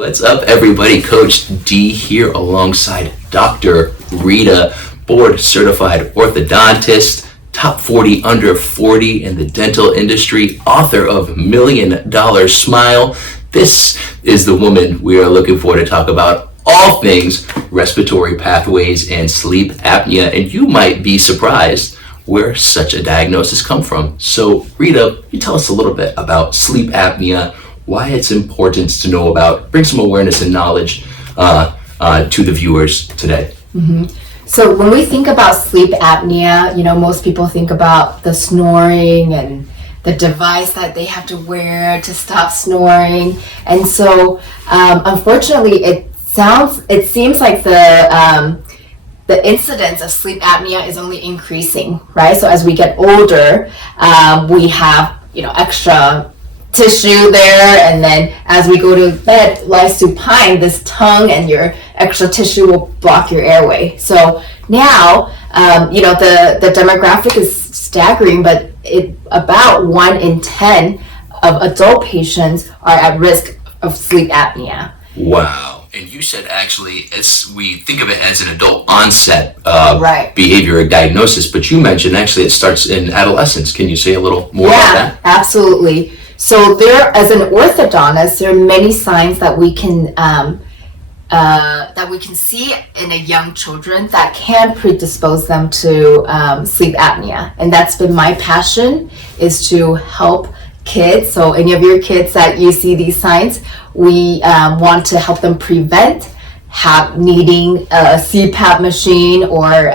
What's up, everybody? Coach D here alongside Dr. Rita, board certified orthodontist, top 40 under 40 in the dental industry, author of $1 Million Smile. This is the woman we are looking for to talk about all things respiratory pathways and sleep apnea. And you might be surprised where such a diagnosis come from. So Rita, you tell us a little bit about sleep apnea, why it's important to know about, bring some awareness and knowledge to the viewers today. Mm-hmm. So when we think about sleep apnea, most people think about the snoring and the device that they have to wear to stop snoring. And so unfortunately, it seems like the incidence of sleep apnea is only increasing, right? So as we get older, we have, extra tissue there, and then as we go to bed, life supine, this tongue and your extra tissue will block your airway. So now, the demographic is staggering, but about 1 in 10 of adult patients are at risk of sleep apnea. Wow. And you said actually, we think of it as an adult onset right. behavior or diagnosis, but you mentioned actually it starts in adolescence. Can you say a little more about that? Yeah, absolutely. So as an orthodontist, there are many signs that we can see in a young children that can predispose them to sleep apnea, and that's been my passion, is to help kids. So any of your kids that you see these signs, we want to help them prevent needing a CPAP machine or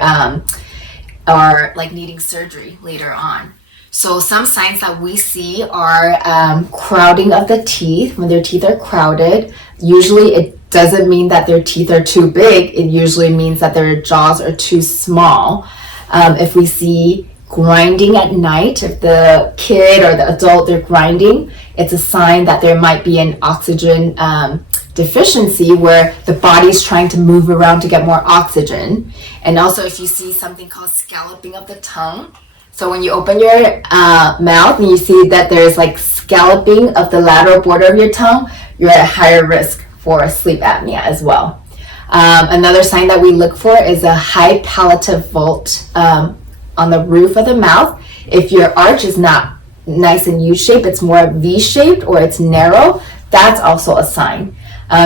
like needing surgery later on. So some signs that we see are crowding of the teeth. When their teeth are crowded, usually it doesn't mean that their teeth are too big. It usually means that their jaws are too small. If we see grinding at night, if the kid or the adult, they're grinding, it's a sign that there might be an oxygen deficiency where the body's trying to move around to get more oxygen. And also if you see something called scalloping of the tongue, so when you open your mouth and you see that there's like scalloping of the lateral border of your tongue, you're at higher risk for sleep apnea as well. Another sign that we look for is a high palatal vault on the roof of the mouth. If your arch is not nice and U-shaped, it's more V-shaped or it's narrow, that's also a sign.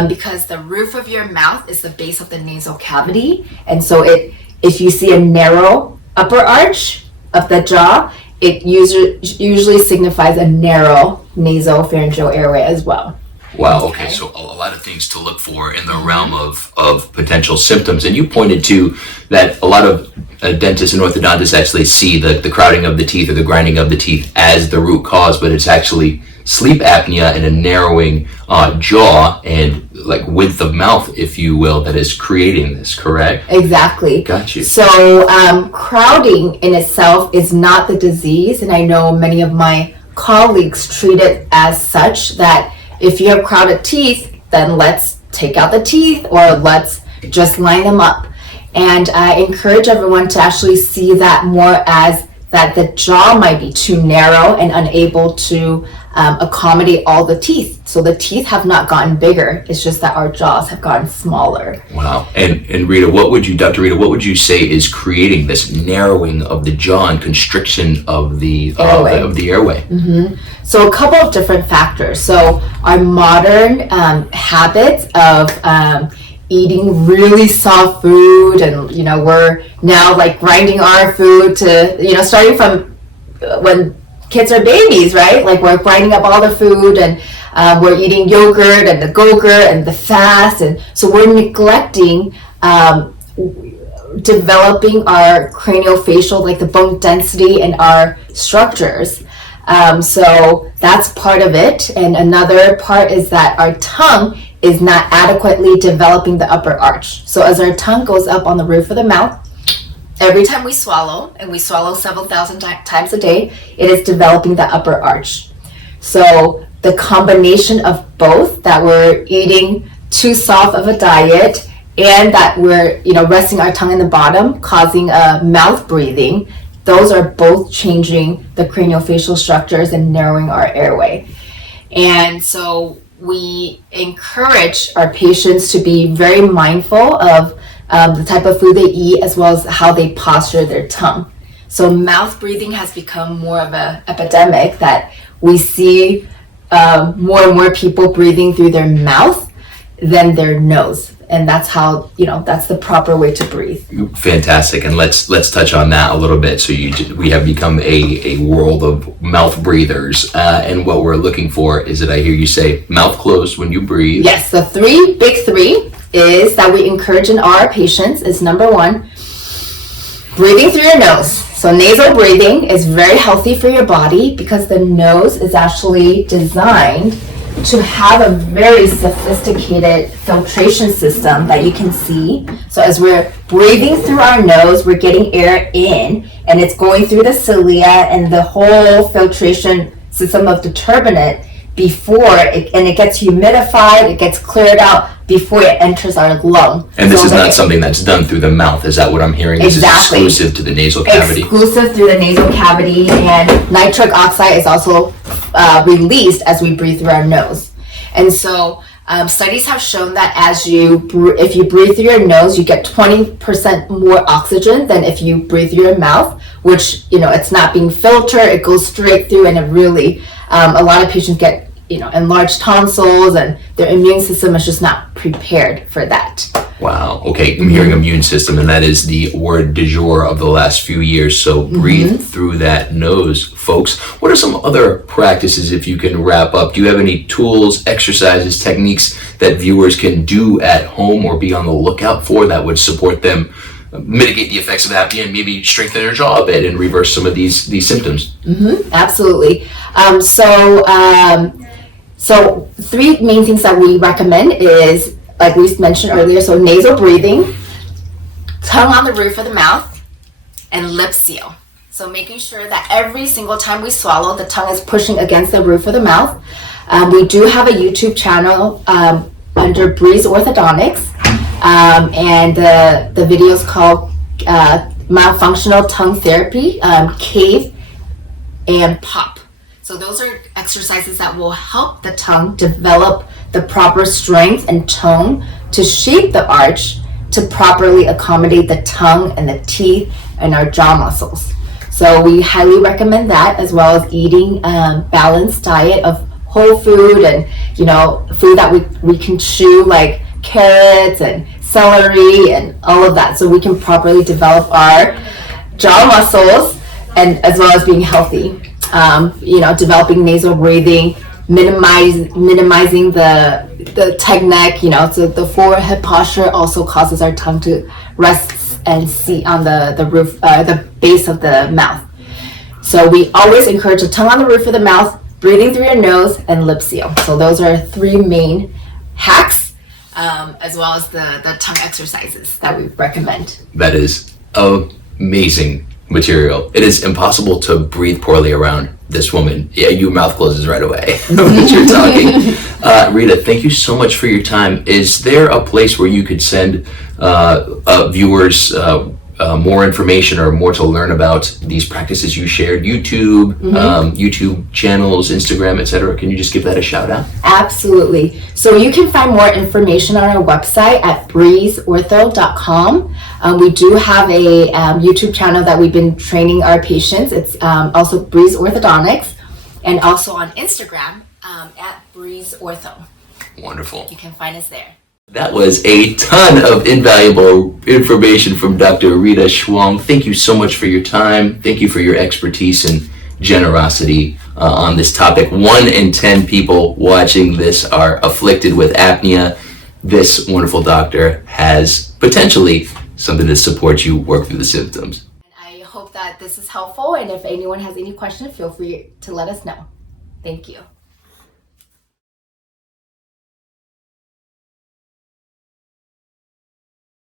Because the roof of your mouth is the base of the nasal cavity. And so if you see a narrow upper arch of the jaw, it usually signifies a narrow nasopharyngeal airway as well. Wow, okay, so a lot of things to look for in the realm of potential symptoms. And you pointed to that a lot of dentists and orthodontists actually see the crowding of the teeth or the grinding of the teeth as the root cause, but it's actually sleep apnea and a narrowing jaw and like width of mouth, if you will, that is creating this, correct? Exactly. Got you. So crowding in itself is not the disease, and I know many of my colleagues treat it as such, that if you have crowded teeth, then let's take out the teeth or let's just line them up. And I encourage everyone to actually see that more as that the jaw might be too narrow and unable to accommodate all the teeth. So the teeth have not gotten bigger. It's just that our jaws have gotten smaller. Wow. And Rita, Dr. Rita, what would you say is creating this narrowing of the jaw and constriction of the airway? Mm-hmm. So a couple of different factors. So our modern habits of eating really soft food, and we're now like grinding our food to starting from when kids are babies, right? Like we're grinding up all the food, and we're eating yogurt and the Go-Gurt and the fast, and so we're neglecting developing our craniofacial, like the bone density and our structures. So that's part of it. And another part is that our tongue is not adequately developing the upper arch. So as our tongue goes up on the roof of the mouth, every time we swallow, and we swallow several thousand times a day, it is developing the upper arch. So the combination of both, that we're eating too soft of a diet and that we're resting our tongue in the bottom, causing mouth breathing, those are both changing the craniofacial structures and narrowing our airway. And so we encourage our patients to be very mindful of the type of food they eat, as well as how they posture their tongue. So mouth breathing has become more of an epidemic, that we see more and more people breathing through their mouth than their nose. And that's how, that's the proper way to breathe. Fantastic. And let's touch on that a little bit. So we have become a world of mouth breathers. And what we're looking for is that I hear you say mouth closed when you breathe. Yes, the big three is that we encourage in our patients is, number one, breathing through your nose. So nasal breathing is very healthy for your body because the nose is actually designed to have a very sophisticated filtration system that you can see. So as we're breathing through our nose, we're getting air in, and it's going through the cilia and the whole filtration system of the turbinate it gets humidified, it gets cleared out before it enters our lung. And this is not something that's done through the mouth. Is that what I'm hearing? Exactly. This is exclusive to the nasal cavity. Exclusive through the nasal cavity, and nitric oxide is also released as we breathe through our nose. And so studies have shown that if you breathe through your nose, you get 20% more oxygen than if you breathe through your mouth, which, it's not being filtered, it goes straight through, and it really, a lot of patients get, enlarged tonsils, and their immune system is just not prepared for that. Wow. Okay. I'm hearing immune system, and that is the word du jour of the last few years. So breathe through that nose, folks. What are some other practices, if you can wrap up? Do you have any tools, exercises, techniques that viewers can do at home or be on the lookout for that would support them mitigate the effects of apnea and maybe strengthen their jaw a bit and reverse some of these symptoms? Absolutely. So three main things that we recommend is, like we mentioned earlier, so nasal breathing, tongue on the roof of the mouth, and lip seal. So making sure that every single time we swallow, the tongue is pushing against the roof of the mouth. We do have a YouTube channel under Breeze Orthodontics, and the video is called Myofunctional Tongue Therapy, Cave and Pop. So those are exercises that will help the tongue develop the proper strength and tone to shape the arch to properly accommodate the tongue and the teeth and our jaw muscles. So we highly recommend that, as well as eating balanced diet of whole food and, food that we can chew, like carrots and celery and all of that, so we can properly develop our jaw muscles, and as well as being healthy. Developing nasal breathing, minimizing the tech neck, so the forehead posture also causes our tongue to rest and seat on the roof, the base of the mouth. So we always encourage the tongue on the roof of the mouth, breathing through your nose, and lip seal. So those are three main hacks, as well as the tongue exercises that we recommend. That is amazing material. It is impossible to breathe poorly around this woman. Yeah, your mouth closes right away when you're talking. Rita, thank you so much for your time. Is there a place where you could send viewers more information or more to learn about these practices you shared? YouTube, YouTube channels, Instagram, etc. Can you just give that a shout out? Absolutely. So you can find more information on our website at breezeortho.com. We do have a YouTube channel that we've been training our patients. It's also Breeze Orthodontics, and also on Instagram at Breeze Ortho. Wonderful. You can find us there. That was a ton of invaluable information from Dr. Rita Schwang. Thank you so much for your time. Thank you for your expertise and generosity on this topic. 1 in 10 people watching this are afflicted with apnea. This wonderful doctor has potentially something to support you work through the symptoms. I hope that this is helpful, and if anyone has any questions, feel free to let us know. Thank you.